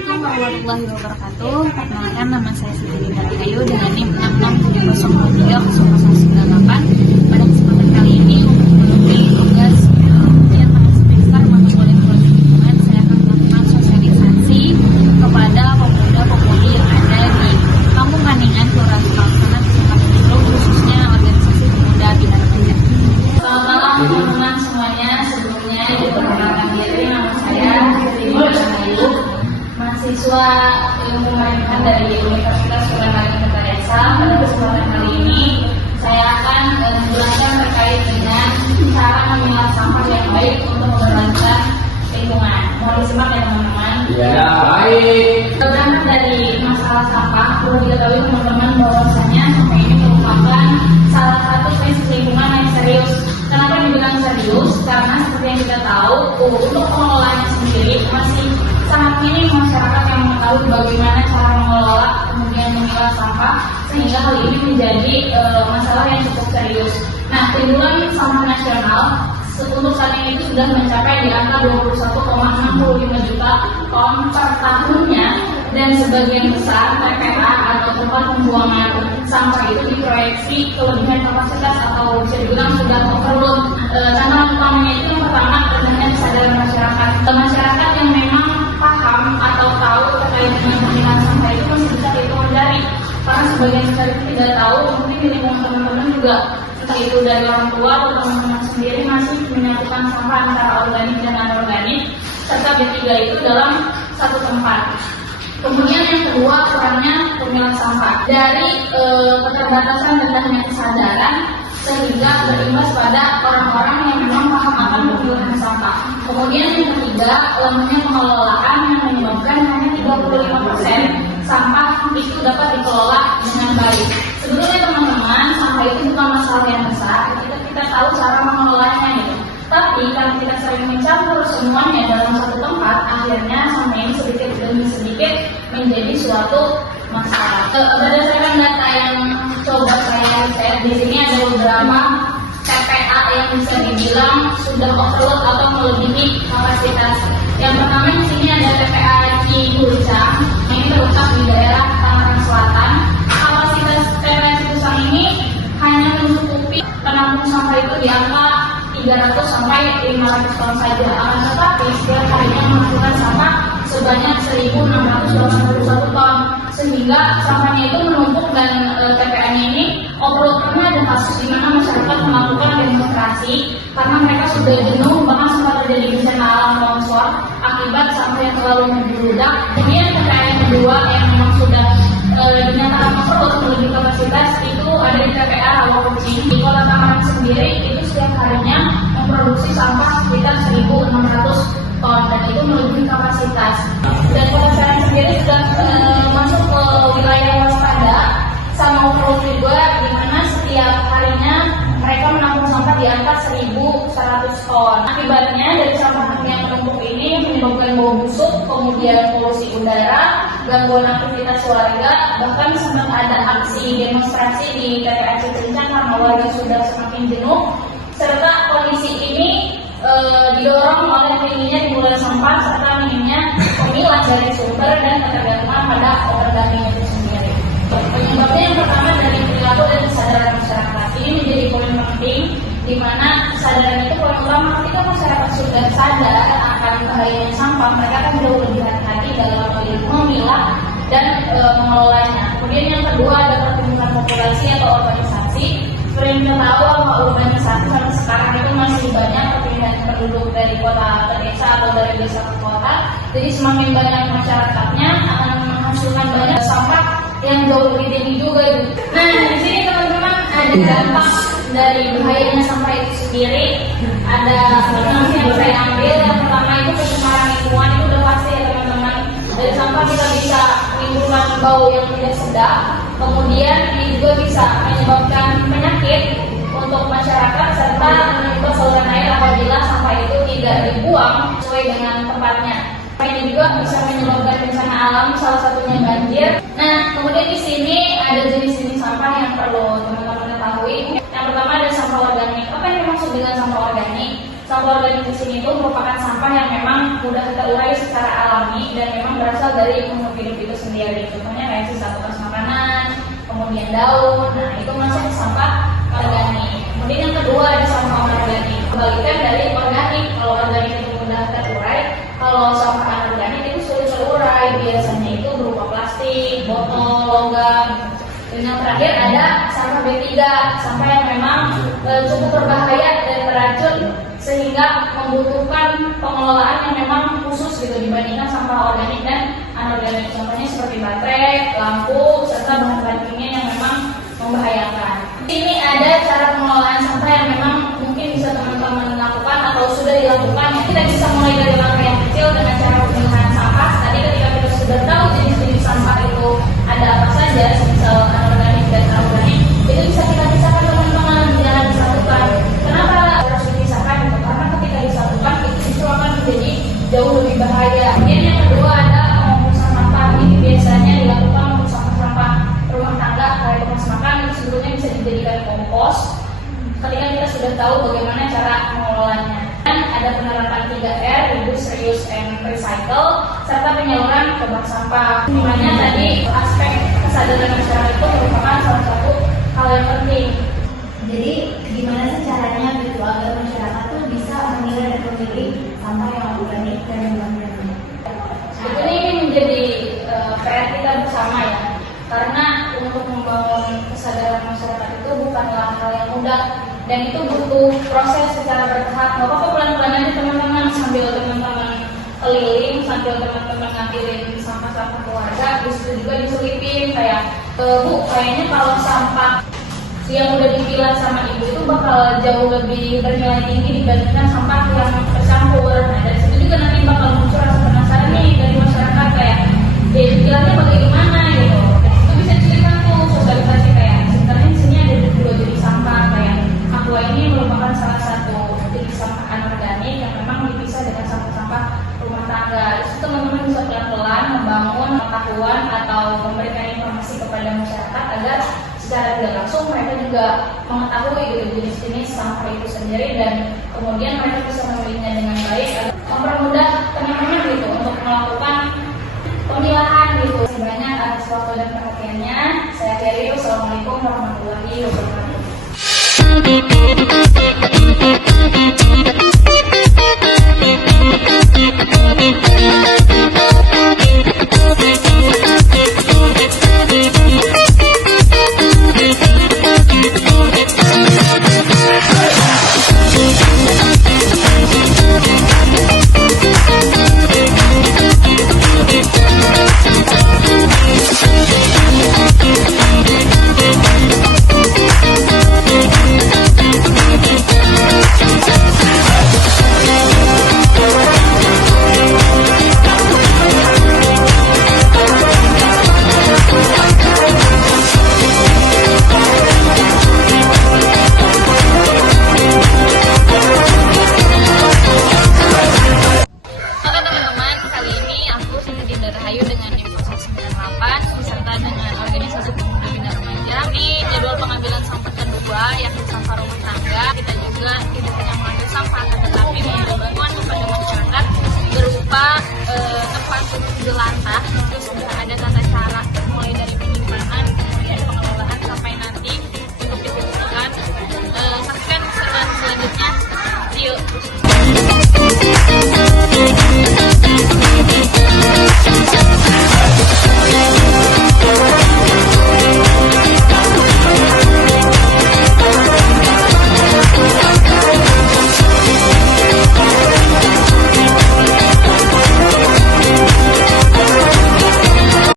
Assalamualaikum warahmatullahi wabarakatuh. Perkenalkan, nama saya Siti Dinda Ayu dengan NIM 6670030098. Pada kesempatan kali ini untuk memenuhi tugas ujian taman semester mata kuliah ekologi lingkungan, saya akan melakukan sosialisasi kepada pemuda-pemudi yang ada di Kampung Kaningan, Kelurahan Pelaksana, Kecamatan Cilung, khususnya organisasi pemuda Bidang Kerja. Selamat malam teman-teman semuanya. Sebelumnya diperkenalkan diri, nama saya Siti Dinda Ayu, mahasiswa ilmu pemerintahan dari Universitas Surabaya Kota Desa. Pada kesempatan kali ini saya akan menjelaskan terkait dengan cara memilah sampah yang baik untuk memperlancar lingkungan. Mohon disimak ya teman-teman. Ya, baik. Berangkat dari masalah sampah, perlu diketahui teman-teman bahwasanya sampah ini merupakan salah satu krisis lingkungan yang serius. Kenapa dibilang serius? Karena seperti yang kita tahu, untuk pengelolaannya sendiri masih sangat minim masyarakat yang mengetahui bagaimana cara mengelola kemudian memilah sampah, sehingga hal ini menjadi masalah yang cukup serius. Nah, timbulan sampah nasional untuk saat ini itu sudah mencapai di angka 21,65 juta ton per tahunnya, dan sebagian besar TPA atau tempat pembuangan sampah itu diproyeksi kelebihan kapasitas atau bisa dibilang sudah overload. Tantangan utamanya itu yang pertama rendahnya kesadaran masyarakat. Masyarakat yang memang paham atau tahu terkait dengan pemilahan sampah itu masih bisa dihindari, karena sebagian besar itu tidak tahu. Mungkin di lingkungan teman-teman juga, entah itu dari orang tua atau teman-teman sendiri, masih menyatukan sampah antara organik dan anorganik, serta B3 itu dalam satu tempat. Kemudian yang kedua, kurangnya pemilahan sampah. Dari keterbatasan rendahnya kesadaran, sehingga berimbas pada orang-orang yang memang paham akan pemilahan sampah. Kemudian yang ketiga, lemahnya pengelolaan yang menyebabkan hanya 35% sampah itu dapat dikelola dengan baik. Sebetulnya teman-teman, sampah itu bukan masalah yang besar ketika kita tahu cara mengelolanya gitu. Tapi kalau kita sering mencampur semuanya dalam satu tempat, akhirnya sampah ini sedikit demi sedikit menjadi suatu masalah. Berdasarkan data yang coba saya riset, di sini ada beberapa TPA yang bisa dibilang sudah overload atau melebihi kapasitas. Yang pertama di sini ada TPA Cigucang, ini terletak di daerah Tangerang Selatan. Kapasitas TPA Cigucang ini hanya mencukupi penampung sampah itu di angka 300 sampai 500 ton saja. Akan tetapi setiap harinya menghasilkan sampah sebanyak 1.681 ton, sehingga sampahnya itu menumpuk dan TPA-nya ini overload. Karena ada kasus di mana masyarakat melakukan demonstrasi karena mereka sudah jenuh, bahkan sempat terjadi bencana alam longsor akibat sampah yang terlalu membludak. Kemudian TPA yang kedua yang memang sudah dinyatakan overload melebihi kapasitas itu ada di TPA Rawakucing. Di Kota Tangerang sendiri itu setiap harinya memproduksi sampah sekitar 1.600 ton, dan itu melebihi kapasitas. Dan Kota Serang sendiri sudah masuk ke wilayah waspada sama overload juga, di mana setiap harinya mereka menampung sampah di angka 1.100 ton. Akibatnya dari sampah yang menumpuk ini menyebabkan bau busuk, kemudian polusi udara, gangguan aktivitas warga, bahkan sempat ada aksi demonstrasi di TPA Cigucang karena warga sudah semakin jenuh, serta kondisi ini didorong oleh tingginya timbulan sampah serta minimnya pemilah dari sumber dan ketergantungan pada organik itu sendiri. Penyebabnya yang pertama dari perilaku dan kesadaran masyarakat. Ini menjadi poin penting, di mana kesadaran itu poin utama. Ketika masyarakat sudah sadar akan bahayanya sampah, mereka akan jauh lebih hati-hati dalam memilah dan mengelolanya. Kemudian yang kedua ada pertumbuhan populasi atau urbanisasi. Seperti kita tahu, angka urbanisasi sampai sekarang itu masih banyak perpindahan penduduk dari kota ke desa atau dari desa ke kota. Jadi semakin banyak masyarakatnya akan menghasilkan banyak sampah yang jauh lebih tinggi juga gitu. Nah, di sini teman-teman ada dampak dari bahayanya sampah itu sendiri. Ada yang saya ambil. Yang pertama itu pencemaran lingkungan, itu udah pasti ya teman-teman. Dari sampah kita bisa menimbulkan bau yang tidak sedap. Kemudian ini juga bisa menyebabkan penyakit untuk masyarakat serta menyebabkan saluran air apabila sampah itu tidak dibuang sesuai dengan tempatnya. Ini juga bisa menyebabkan bencana alam, salah satunya banjir. Nah, kemudian di sini ada jenis-jenis sampah yang perlu teman-teman ketahui. Yang pertama ada sampah organik. Apa yang dimaksud dengan sampah organik? Sampah organik di sini itu merupakan sampah yang memang mudah terurai secara alami dan memang berasal berasal dari makhluk hidup itu sendiri. Contohnya kayak sisa bekas makanan, kemudian daun, nah itu masuk sampah organik. Kemudian yang kedua ada sampah organik. Kebalikan dari organik, kalau organik itu mudah terurai, kalau sampah anorganik itu sulit terurai. Biasanya itu berupa plastik, botol, logam. Dan yang terakhir ada sampah B3, sampah yang memang cukup berbahaya dan beracun sehingga membutuhkan pengelolaan yang memang khusus gitu dibandingkan sampah organik dan anorganik. Contohnya seperti baterai, lampu, serta bahan-bahan kimia yang memang membahayakan. Ini ada cara pengelolaan sampah yang memang mungkin bisa teman-teman lakukan atau sudah dilakukan. Kita bisa mulai dari langkah yang kecil dengan cara pemilahan sampah. Tadi ketika kita sudah tahu jenis-jenis sampah itu ada apa saja, misal anorganik dan organik, itu bisa kita pisahkan teman-teman, jangan disatukan. Kenapa harus dipisahkan? Karena ketika disatukan itu justru akan menjadi jauh lebih bahaya. Kemudian yang kedua ada pengumpusan sampah. Ini biasanya dilakukan untuk sampah-sampah rumah tangga kayak bekas makan, itu sebetulnya bisa dijadikan kompos ketika kita sudah tahu bagaimana cara mengelolanya. Dan ada penerapan 3R, reduce, reuse, and recycle, serta penyaluran ke bank sampah. Dimana tadi aspek kesadaran masyarakat itu merupakan salah satu hal yang penting. Jadi gimana sih caranya gitu agar masyarakat tuh bisa memilah dan memilih sampah yang organik dan yang non-organik? Sebetulnya ini menjadi PR kita bersama ya, karena untuk membangun kesadaran masyarakat itu bukanlah hal yang mudah dan itu butuh proses secara bertahap. Gak apa-apa pelan-pelan aja teman-teman, sambil teman-teman keliling, sambil teman-teman ngambilin sampah-sampah keluarga, disitu juga diselipin kayak Bu, kayaknya kalau sampah yang udah dipilah sama ibu itu bakal jauh lebih bernilai tinggi dibandingkan sampah yang tercampur. Nah dari situ juga nanti bakal muncul rasa penasaran nih dari masyarakat kayak dipilahnya bagaimana gitu. Itu bisa diceritain tuh sosialisasi kayak sebenarnya di sini ada dua jenis sampah, kayak aqua ini merupakan salah satu jenis sampah anorganik yang memang dipisah dengan sampah-sampah rumah tangga. Itu teman-teman bisa pelan-pelan membangun pengetahuan atau memberikan informasi kepada masyarakat agar secara tidak langsung mereka juga mengetahui gitu jenis-jenis sampah itu sendiri dan kemudian mereka bisa memilihnya dengan baik agar mempermudah teman-teman gitu untuk melakukan pemilahan gitu. Sebenarnya atas waktu dan perhatiannya, saya akhiri. Wassalamualaikum warahmatullahi wabarakatuh. Dengan Division 98 beserta dengan organisasi pemuda bina remaja. Ini jadwal pengambilan sampah kedua yakni sampah rumah tangga. Kita juga tidak hanya mengambil sampah tetapi memberi bantuan kepada masyarakat berupa tempat duduk jelantah, terus sudah ada tata